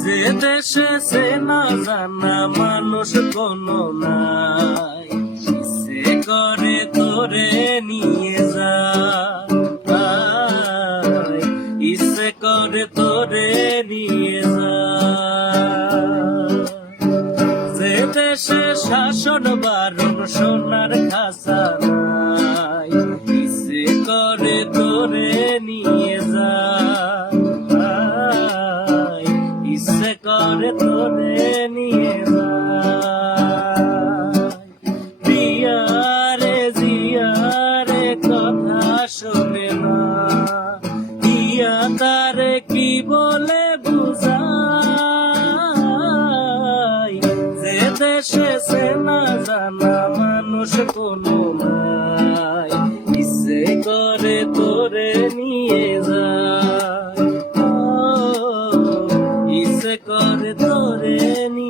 যে দেশে সে না জানা মানুষ কোনো নাই, সে করে তোরে নিয়ে যায়, ইচ্ছে করে তোরে নিয়ে যায়। যে দেশে শাসন বারণ সোনার খাসা নাই, ইচ্ছে করে তোরে নিয়ে যায়, ইচ্ছে করে তোরে নিয়ে যায়। জিয়ারে জিয়ারে কথা শোনে না, ইয়া তারে কি বলে বুঝাই। যে দেশে সে না জানা মানুষ কোনো নাই, ইচ্ছে করে তোরে নিয়ে যায়, ইচ্ছে করে তোরে নিয়ে